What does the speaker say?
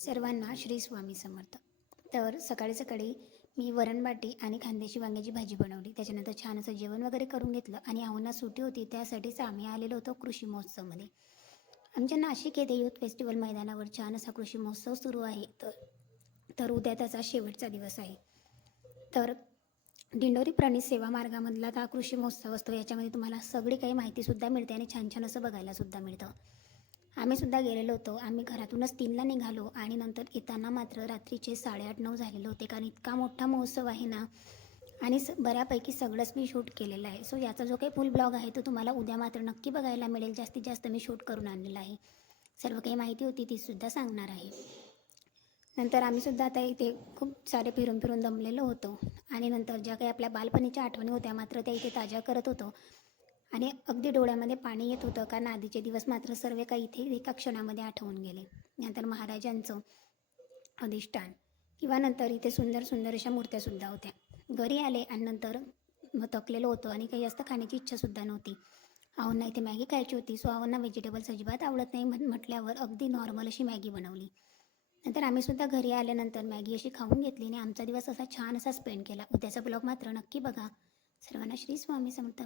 सर्वांना श्री स्वामी समर्थ. तर सकाळी सकाळी मी वरणबाटी आणि खांद्याची वांग्याची भाजी बनवली. त्याच्यानंतर छान असं जेवण वगैरे करून घेतलं आणि आहोंना सुट्टी होती, त्यासाठीच आम्ही आलेलो होतो कृषी महोत्सवमध्ये. आमच्या नाशिक येथे यूथ फेस्टिवल मैदानावर छान असा कृषी महोत्सव सुरू आहे. तर उद्या त्याचा शेवटचा दिवस आहे. तर दिंडोरी प्राणी सेवा मार्गामधला हा कृषी महोत्सव असतो. याच्यामध्ये तुम्हाला सगळी काही माहितीसुद्धा मिळते आणि छान छान असं बघायलासुद्धा मिळतं. आम्हीसुद्धा गेलेलो होतो. आम्ही घरातूनच 3ला निघालो आणि नंतर येताना मात्र रात्रीचे 8:30-9 झालेले होते, कारण इतका मोठा महोत्सव आहे ना. आणि बऱ्यापैकी सगळंच मी शूट केलेलं आहे. सो याचा जो काही फुल ब्लॉग आहे तो तुम्हाला उद्या मात्र नक्की बघायला मिळेल. जास्तीत जास्त मी शूट करून आणलेलं आहे. सर्व काही माहिती होती तीसुद्धा सांगणार आहे. नंतर आम्हीसुद्धा आता इथे खूप सारे फिरून फिरून दमलेलो होतो आणि नंतर ज्या काही आपल्या बालपणीच्या आठवणी होत्या मात्र त्या इथे ताज्या करत होतो. आणि अगदी डोळ्यामध्ये पाणी येत होतं, कारण आधीचे दिवस मात्र सर्व काही इथे एका क्षणामध्ये आठवून गेले. नंतर महाराजांचं अधिष्ठान किंवा नंतर इथे सुंदर सुंदर अशा मूर्त्यासुद्धा होत्या. घरी आले आणि नंतर थकलेलो होतो आणि काही जास्त खाण्याची इच्छासुद्धा नव्हती. आहोंना इथे मॅगी खायची होती. सो आहोंना व्हेजिटेबल्स अजिबात आवडत नाही म्हटल्यावर अगदी नॉर्मल अशी मॅगी बनवली. नंतर आम्हीसुद्धा घरी आल्यानंतर मॅगी अशी खाऊन घेतली आणि आमचा दिवस असा छान असा स्पेंड केला. उद्याचा ब्लॉग मात्र नक्की बघा. सर्वांना श्री स्वामी समर्थ.